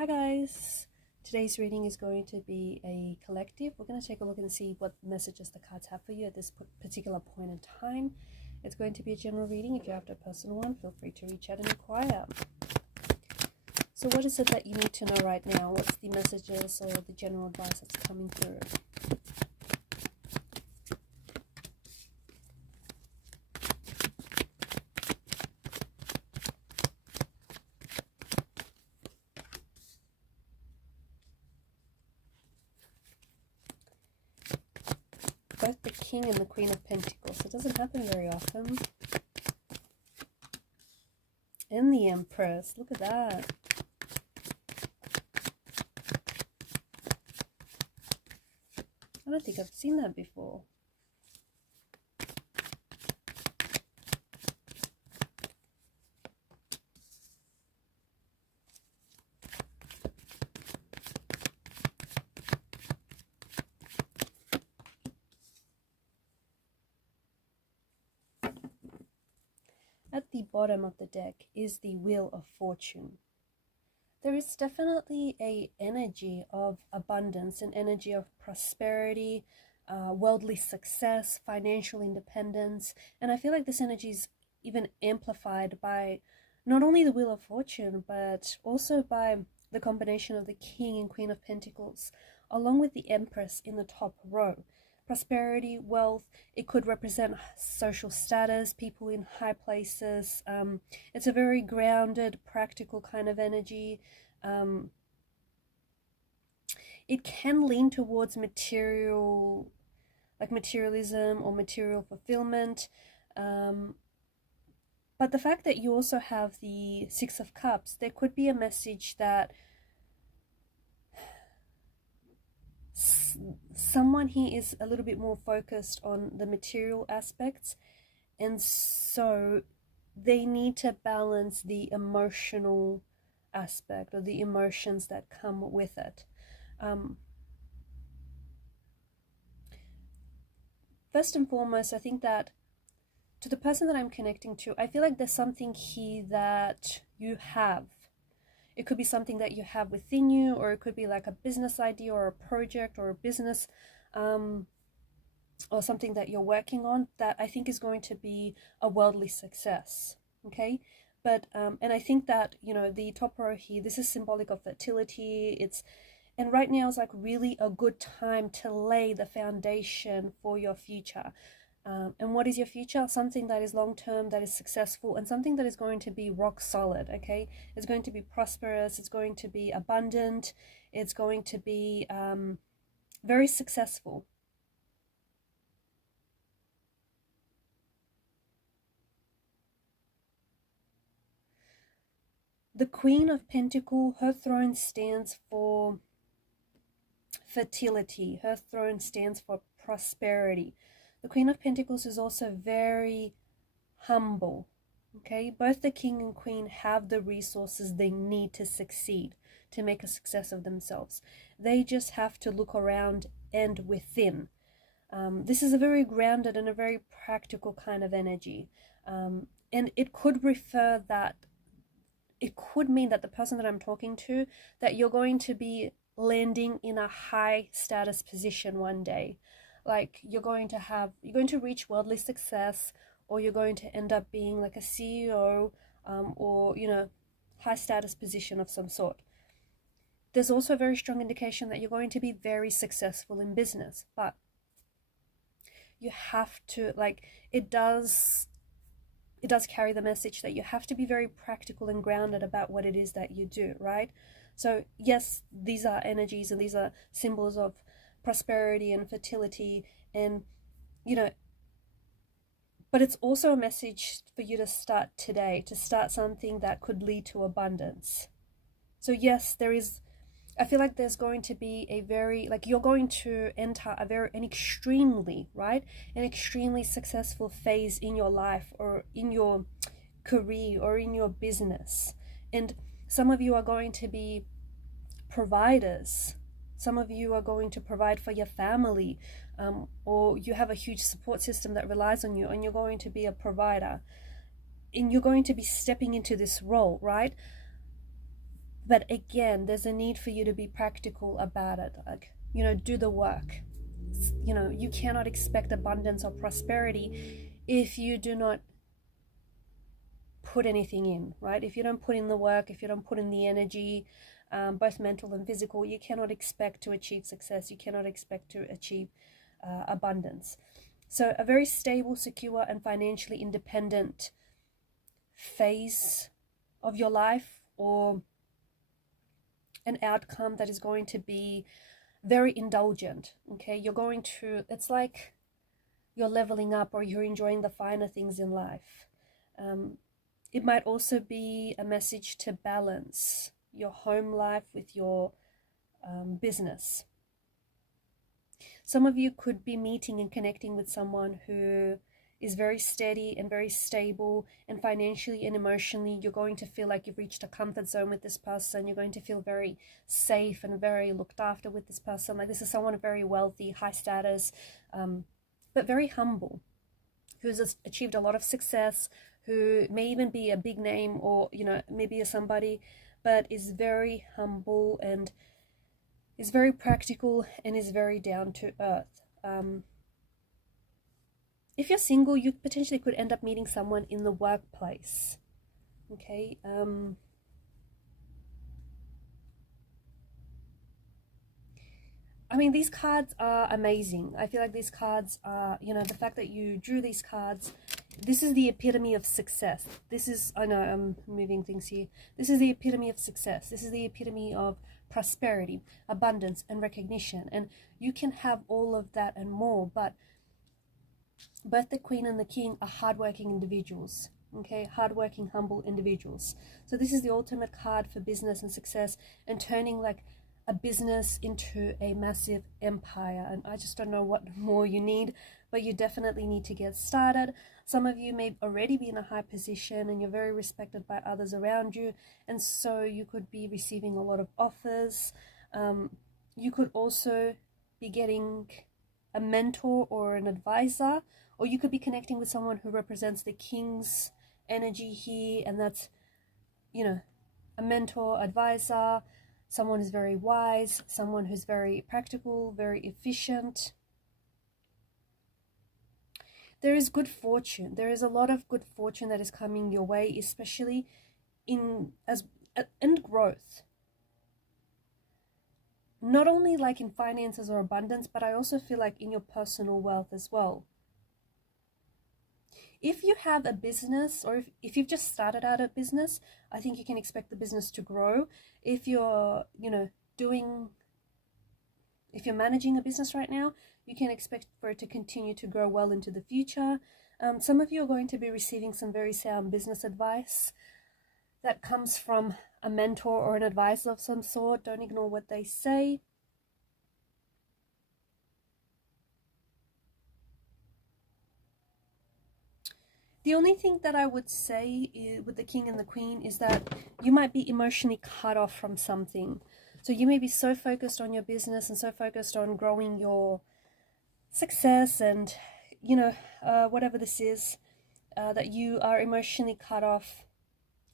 Hi guys, today's reading is going to be a collective. We're going to take a look and see what messages the cards have for you at this particular point in time. It's going to be a general reading. If you're after a personal one, feel free to reach out and inquire. So what is it that you need to know right now? What's the messages or the general advice that's coming through? Both the King and the Queen of Pentacles. It doesn't happen very often. And the Empress. Look at that. I don't think I've seen that before. At the bottom of the deck is the Wheel of Fortune. There is definitely an energy of abundance, an energy of prosperity, worldly success, financial independence. And I feel like this energy is even amplified by not only the Wheel of Fortune, but also by the combination of the King and Queen of Pentacles, along with the Empress in the top row. Prosperity, wealth, it could represent social status, people in high places. It's a very grounded, practical kind of energy. It can lean towards material, like materialism or material fulfillment. But the fact that you also have the Six of Cups, there could be a message that someone here is a little bit more focused on the material aspects, and so they need to balance the emotional aspect or the emotions that come with it. First and foremost, I think that to the person that I'm connecting to, I feel like there's something here that you have. It could be something that you have within you, or it could be like a business idea or a project or a business or something that you're working on that I think is going to be a worldly success. Okay. But and I think that, you know, the top row here, this is symbolic of fertility. And right now is like really a good time to lay the foundation for your future. And what is your future? Something that is long-term, that is successful, and something that is going to be rock solid, okay? It's going to be prosperous, it's going to be abundant, it's going to be very successful. The Queen of Pentacles, her throne stands for fertility. Her throne stands for prosperity. The Queen of Pentacles is also very humble, okay? Both the King and Queen have the resources they need to succeed, to make a success of themselves. They just have to look around and within. This is a very grounded and a very practical kind of energy. And it could refer that, it could mean that the person that I'm talking to, that you're going to be landing in a high status position one day. Like you're going to reach worldly success, or you're going to end up being like a CEO, or, you know, high status position of some sort. There's also a very strong indication that you're going to be very successful in business, but you have to, like, it does carry the message that you have to be very practical and grounded about what it is that you do, right? So yes, these are energies and these are symbols of prosperity and fertility, and, you know, but it's also a message for you to start today, to start something that could lead to abundance. So yes, I feel like there's going to be a very, like, you're going to enter an extremely successful phase in your life, or in your career, or in your business. And some of you are going to be providers. Some of you are going to provide for your family, or you have a huge support system that relies on you, and you're going to be a provider. And you're going to be stepping into this role, right? But again, there's a need for you to be practical about it. Like, you know, do the work. You know, you cannot expect abundance or prosperity if you do not put anything in, right? If you don't put in the work, if you don't put in the energy, both mental and physical, you cannot expect to achieve success. You cannot expect to achieve abundance. So a very stable, secure, and financially independent phase of your life, or an outcome that is going to be very indulgent, okay? You're going to, it's like you're leveling up, or you're enjoying the finer things in life. It might also be a message to balance your home life with your business. Some of you could be meeting and connecting with someone who is very steady and very stable, and financially and emotionally you're going to feel like you've reached a comfort zone with this person. You're going to feel very safe and very looked after with this person. Like, this is someone very wealthy, high status, but very humble, who's achieved a lot of success, who may even be a big name, or, you know, maybe a somebody, but is very humble and is very practical and is very down to earth. If you're single, you potentially could end up meeting someone in the workplace. Okay. I mean, these cards are amazing. I feel like these cards are, you know, the fact that you drew these cards, this is the epitome of success. This is, I know I'm moving things here. This is the epitome of success. This is the epitome of prosperity, abundance, and recognition. And you can have all of that and more, but both the Queen and the King are hardworking individuals. Okay, hardworking, humble individuals. So this is the ultimate card for business and success, and turning like a business into a massive empire. And I just don't know what more you need, but you definitely need to get started. Some of you may already be in a high position and you're very respected by others around you, and so you could be receiving a lot of offers. You could also be getting a mentor or an advisor, or you could be connecting with someone who represents the King's energy here, and that's, you know, a mentor, advisor, someone who's very wise, someone who's very practical, very efficient. There is good fortune. There is a lot of good fortune that is coming your way, especially in growth. Not only like in finances or abundance, but I also feel like in your personal wealth as well. If you have a business, or if you've just started out a business, I think you can expect the business to grow. If you're, you know, if you're managing a business right now, you can expect for it to continue to grow well into the future. Some of you are going to be receiving some very sound business advice that comes from a mentor or an advisor of some sort. Don't ignore what they say. The only thing that I would say with the King and the Queen is that you might be emotionally cut off from something. So you may be so focused on your business and so focused on growing your success and, you know, whatever this is, that you are emotionally cut off,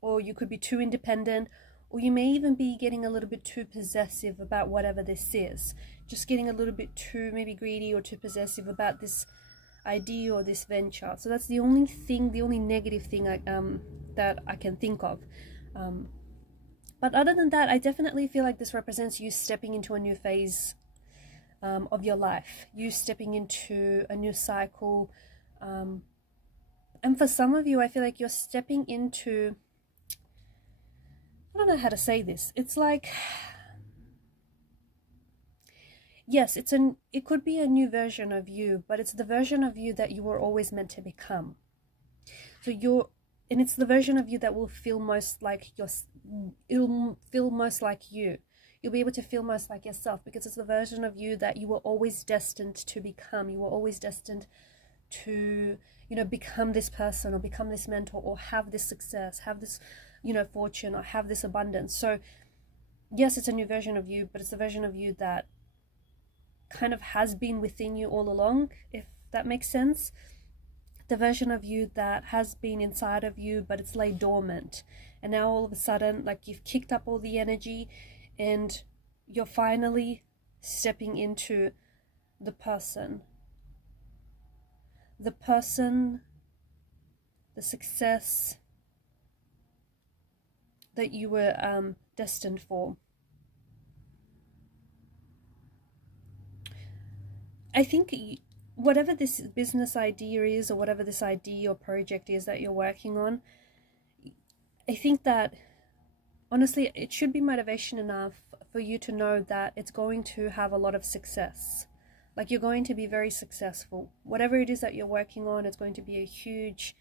or you could be too independent, or you may even be getting a little bit too possessive about whatever this is. Just getting a little bit too maybe greedy or too possessive about this idea or this venture. So that's the only thing, the only negative thing that I can think of. But other than that, I definitely feel like this represents you stepping into a new phase of your life, you stepping into a new cycle. And for some of you, I feel like you're stepping into, I don't know how to say this. It's like, yes, it could be a new version of you, but it's the version of you that you were always meant to become. So and it's the version of you that will feel most like it'll feel most like you. You'll be able to feel most like yourself, because it's the version of you that you were always destined to become. You were always destined to, you know, become this person, or become this mentor, or have this success, have this, you know, fortune, or have this abundance. So yes, it's a new version of you, but it's the version of you that kind of has been within you all along, if that makes sense. the version of you that has been inside of you, but it's lay dormant. And now all of a sudden, like, you've kicked up all the energy and you're finally stepping into the person, the success that you were destined for. I think whatever this business idea is, or whatever this idea or project is that you're working on, I think that honestly it should be motivation enough for you to know that it's going to have a lot of success. Like, you're going to be very successful. Whatever it is that you're working on, it's going to be a huge,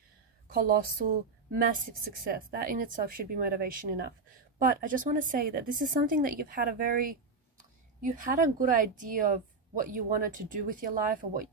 colossal, massive success. That in itself should be motivation enough. But I just want to say that this is something that you had a good idea of what you wanted to do with your life, or what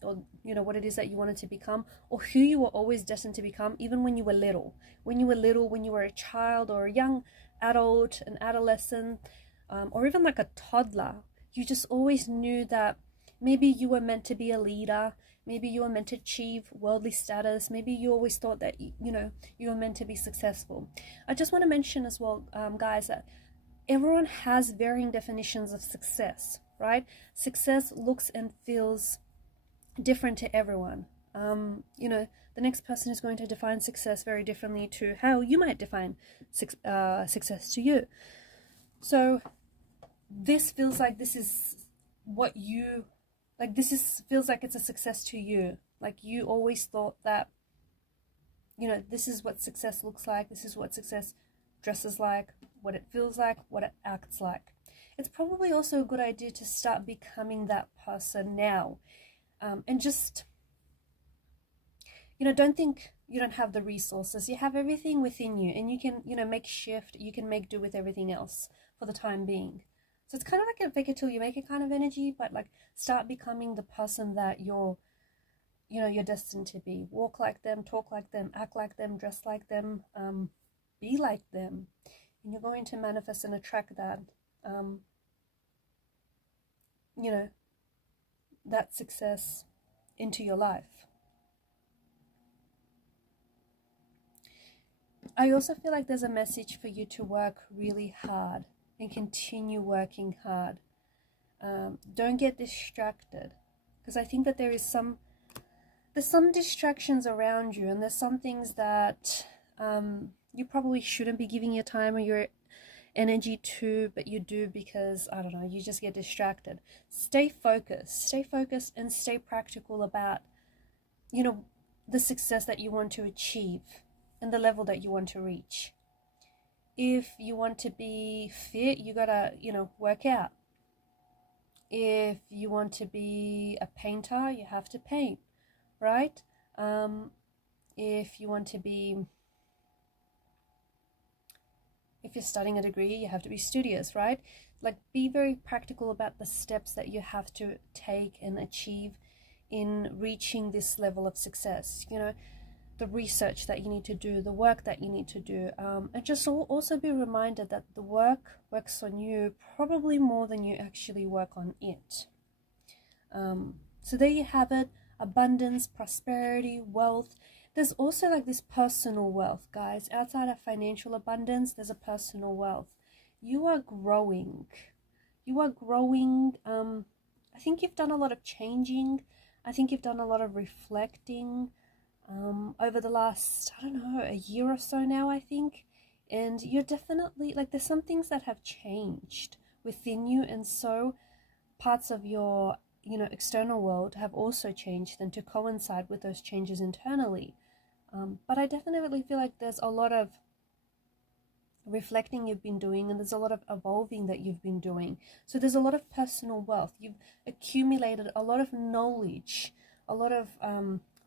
it is that you wanted to become, or who you were always destined to become, even when you were little. When you were a child or a young adult, an adolescent, or even like a toddler, you just always knew that maybe you were meant to be a leader, maybe you were meant to achieve worldly status, maybe you always thought that you were meant to be successful. I just want to mention as well, guys, that everyone has varying definitions of success, right? Success looks and feels different to everyone. The next person is going to define success very differently to how you might define success to you. So this feels like this is what you, like, feels like it's a success to you. Like, you always thought that, this is what success looks like, this is what success dresses like, what it feels like, what it acts like. It's probably also a good idea to start becoming that person now. And just, don't think you don't have the resources. You have everything within you, and you can, make shift, you can make do with everything else for the time being. So it's kind of like a fake it till you make it kind of energy, but like, start becoming the person that you're destined to be. Walk like them, talk like them, act like them, dress like them, be like them. And you're going to manifest and attract that, that success into your life. I also feel like there's a message for you to work really hard and continue working hard. Don't get distracted, because I think that there's some distractions around you, and there's some things that you probably shouldn't be giving your time or your energy to, but you do because, I don't know, you just get distracted. Stay focused and stay practical about, the success that you want to achieve and the level that you want to reach. If you want to be fit, you gotta, work out. If you want to be a painter, you have to paint, right? If you want to be, if you're studying a degree, you have to be studious, right? Like, be very practical about the steps that you have to take and achieve in reaching this level of success. The research that you need to do, the work that you need to do, and just also be reminded that the work works on you probably more than you actually work on it. So there you have it: abundance, prosperity, wealth. There's also like this personal wealth, guys. Outside of financial abundance, there's a personal wealth. You are growing. I think you've done a lot of changing. I think you've done a lot of reflecting over the last, I don't know, a year or so now, I think. And you're definitely, like, there's some things that have changed within you, and so parts of your, external world have also changed, and to coincide with those changes internally. But I definitely feel like there's a lot of reflecting you've been doing, and there's a lot of evolving that you've been doing. So there's a lot of personal wealth. You've accumulated a lot of knowledge, a lot of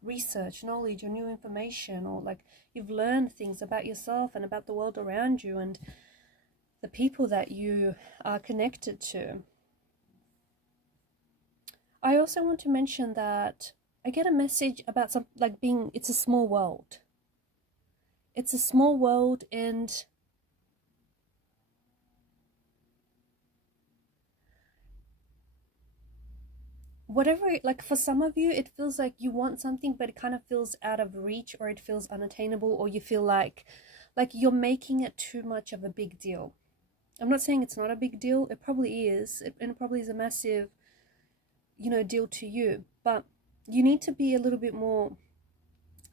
research, knowledge, or new information, or like, you've learned things about yourself and about the world around you and the people that you are connected to. I also want to mention that I get a message about it's a small world. It's a small world, and whatever, like for some of you, it feels like you want something, but it kind of feels out of reach, or it feels unattainable, or you feel like you're making it too much of a big deal. I'm not saying it's not a big deal. It probably is, and it probably is a massive, you know, deal to you. But you need to be a little bit more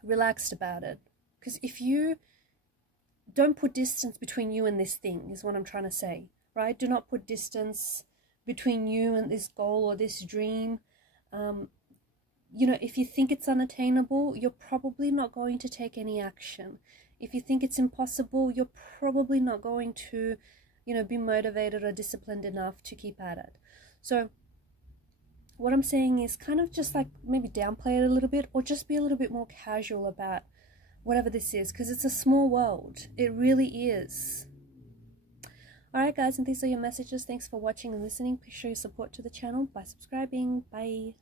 relaxed about it. Because if you don't put distance between you and this thing, is what I'm trying to say, right? Do not put distance between you and this goal or this dream. You know, if you think it's unattainable, you're probably not going to take any action. If you think it's impossible, you're probably not going to, you know, be motivated or disciplined enough to keep at it. So what I'm saying is kind of just like maybe downplay it a little bit, or just be a little bit more casual about whatever this is, because it's a small world. It really is. Alright guys, and these are your messages. Thanks for watching and listening. Please show your support to the channel by subscribing. Bye.